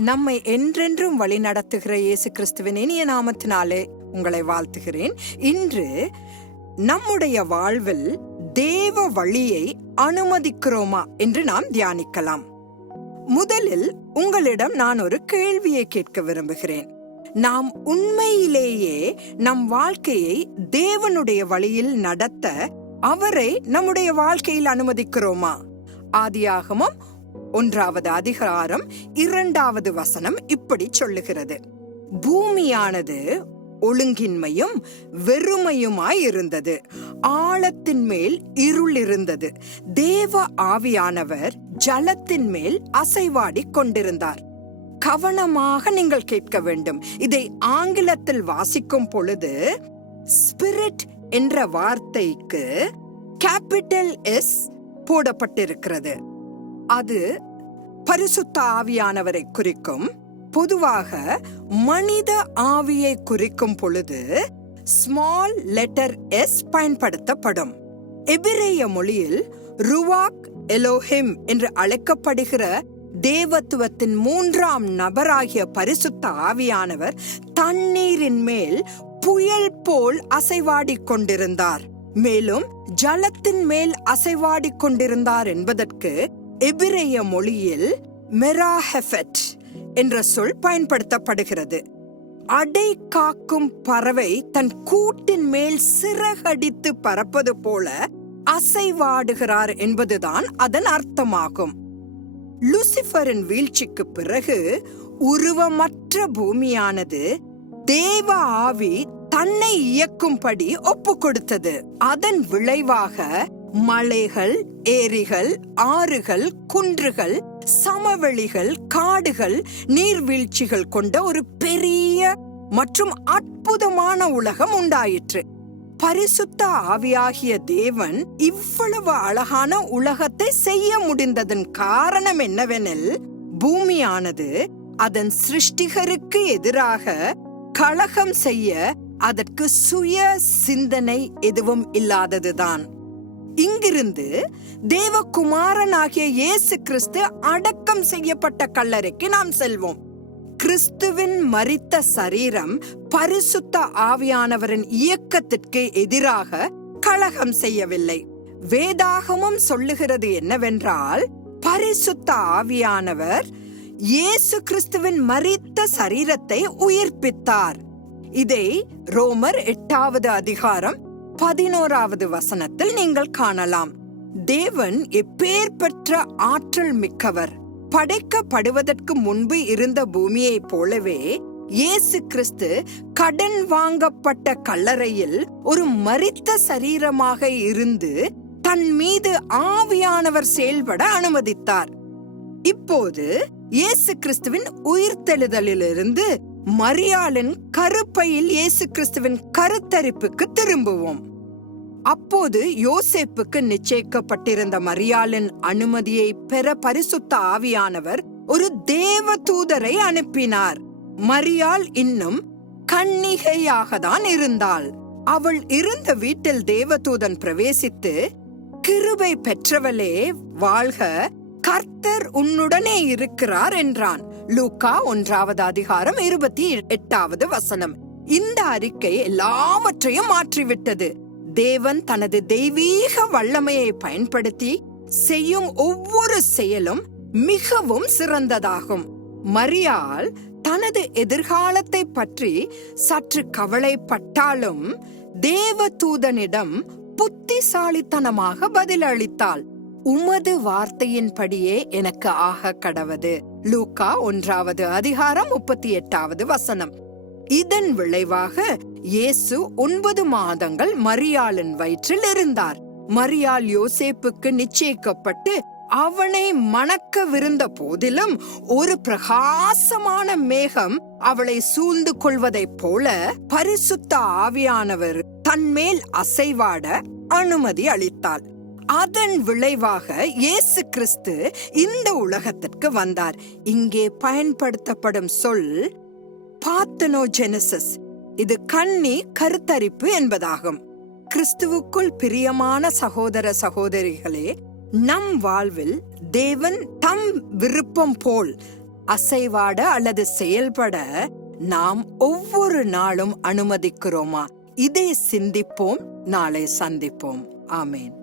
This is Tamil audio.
நம்மை என்றென்றும் வழி நடத்துகிற இயேசு கிறிஸ்துவின் இனிய நாமத்தினாலே உங்களை வாழ்த்துகிறேன். இன்று நம்முடைய வாழ்வில் தேவ வழியை அனுமதிக்கிறோமா என்று நாம் தியானிக்கலாம். முதலில் உங்களிடம் நான் ஒரு கேள்வியை கேட்க விரும்புகிறேன். நாம் உண்மையிலேயே நம் வாழ்க்கையை தேவனுடைய வழியில் நடத்த அவரை நம்முடைய வாழ்க்கையில் அனுமதிக்கிறோமா? ஆதியாகமும் ஒன்றாவது அதிகாரம் இரண்டாவது வசனம் இப்படி சொல்லுகிறது. பூமியானது ஒழுங்கின்மையும் வெறுமையுமாய் இருந்தது. ஆழத்தின் மேல் இருள் இருந்தது. தேவ ஆவியானவர் ஜலத்தின் மேல் அசைவாடி கொண்டிருந்தார். கவனமாக நீங்கள் கேட்க வேண்டும். இதை ஆங்கிலத்தில் வாசிக்கும் பொழுது ஸ்பிரிட் என்ற வார்த்தைக்கு கேபிட்டல் எஸ் போடப்பட்டிருக்கிறது. அது பரிசுத்த ஆவியானவரை குறிக்கும். பொதுவாக மனித ஆவியை குறிக்கும் பொழுது ஸ்மால் லெட்டர் எஸ் பயன்படுத்தப்படும். எபிரேய மொழியில் ருவாக் எலோஹிம் என்று அழைக்கப்படுகிற தேவத்துவத்தின் மூன்றாம் நபராகிய பரிசுத்த ஆவியானவர் தண்ணீரின் மேல் புயல் போல் அசைவாடிக் கொண்டிருந்தார். மேலும் ஜலத்தின் மேல் அசைவாடிக் கொண்டிருந்தார் என்பதற்கு எபிரேய மொழியில் மெராஹெஃபெட் என்ற சொல் பயன்படுத்தப்படுகிறது. அடை காக்கும் பறவை தன் கூட்டின் மேல் சிறகடித்து பறப்பது போல அசைவாடுகிறார் என்பதுதான் அதன் அர்த்தமாகும். லூசிஃபரின் வீழ்ச்சிக்கு பிறகு உருவமற்ற பூமியானது தேவ ஆவி தன்னை இயக்கும்படி ஒப்பு கொடுத்தது. அதன் விளைவாக மலைகள் ஏரிகள் ஆறுகள் குன்றுகள் சமவெளிகள் காடுகள் நீர்வீழ்ச்சிகள் கொண்ட ஒரு பெரிய மற்றும் அற்புதமான உலகம் உண்டாயிற்று. பரிசுத்த ஆவியாகிய தேவன் இவ்வளவு அழகான உலகத்தை செய்ய முடிந்ததன் காரணம் என்னவெனில் பூமியானது அதன் சிருஷ்டிகருக்கு எதிராக கலகம் செய்ய அதற்கு சுய சிந்தனை எதுவும் இல்லாததுதான். இங்கிருந்து தேவகுமாரனாகிய இயேசு கிறிஸ்து அடக்கம் செய்யப்பட்ட கல்லறைக்கு நாம் செல்வோம். கிறிஸ்துவின் மரித்த சரீரம் பரிசுத்த ஆவியானவரின் இயக்கத்திற்கு எதிராக கலகம் செய்யவில்லை. வேதாகமும் சொல்லுகிறது என்னவென்றால் பரிசுத்த ஆவியானவர் இயேசு கிறிஸ்துவின் மரித்த சரீரத்தை உயிர்ப்பித்தார். இதை ரோமர் எட்டாவது அதிகாரம் பதினோராவது வசனத்தில் நீங்கள் காணலாம். தேவன் எப்பேர் பெற்ற ஆற்றல் மிக்கவர். படைக்கப்படுவதற்கு முன்பு இருந்த பூமியைப் போலவே இயேசு கிறிஸ்து கடன் வாங்கப்பட்ட கல்லறையில் ஒரு மறித்த சரீரமாக இருந்து தன் மீது ஆவியானவர் செயல்பட அனுமதித்தார். இப்போது இயேசு கிறிஸ்துவின் உயிர்த்தெழுதலிலிருந்து மரியாளின் கருப்பையில் இயேசு கிறிஸ்துவின் கருத்தரிப்புக்கு திரும்புவோம். அப்போது யோசேப்புக்கு நிச்சயிக்கப்பட்டிருந்த மரியாளின் அனுமதியை பெற பரிசுத்த ஆவியானவர் ஒரு தேவ தூதரை அனுப்பினார். மரியாள் இன்னும் கன்னிகையாக தான் இருந்தாள். அவள் இருந்த வீட்டில் தேவதூதன் பிரவேசித்து கிருபை பெற்றவளே வாழ்க கர்த்தர் உன்னுடனே இருக்கிறார் என்றான். லூக்கா ஒன்றாவது அதிகாரம் இருபத்தி எட்டாவது வசனம். இந்த அறிக்கை எல்லாவற்றையும் மாற்றிவிட்டது. தேவன் தனது தெய்வீக வல்லமையை பயன்படுத்தி செய்யும் ஒவ்வொரு செயலும் மிகவும் சிறந்ததாகும். மரியாள் தனது எதிர்காலத்தை பற்றி சற்று கவலைப்பட்டாலும் தேவதூதனிடம் புத்திசாலித்தனமாக பதிலளித்தாள். உமது வார்த்தையின்படியே எனக்கு ஆக கடவது. லூக்கா ஒன்றாவது அதிகாரம் முப்பத்தி எட்டாவது வசனம். இதன் விளைவாக இயேசு ஒன்பது மாதங்கள் மரியாளின் வயிற்றில் இருந்தார். மரியாள் யோசேப்புக்கு நிச்சயிக்கப்பட்டு அவனை மணக்கவிருந்த போதிலும் ஒரு பிரகாசமான மேகம் அவளை சூழ்ந்து கொள்வதைப் போல பரிசுத்த ஆவியானவர் தன்மேல் அசைவாட அனுமதி அளித்தாள். அதன் விளைவாக இயேசு கிறிஸ்து இந்த உலகத்திற்கு வந்தார். இங்கே பயன்படுத்தப்படும் சொல் பாத்தனோஜெனசிஸ் இது கண்ணி கருத்தரிப்பு என்பதாகும். கிறிஸ்துவுக்குள் பிரியமான சகோதர சகோதரிகளே நம் வாழ்வில் தேவன் தம் விருப்பம் போல் அசைவாட அல்லது செயல்பட நாம் ஒவ்வொரு நாளும் அனுமதிக்கிறோமா? இதை சிந்திப்போம் நாளை சந்திப்போம். ஆமேன்.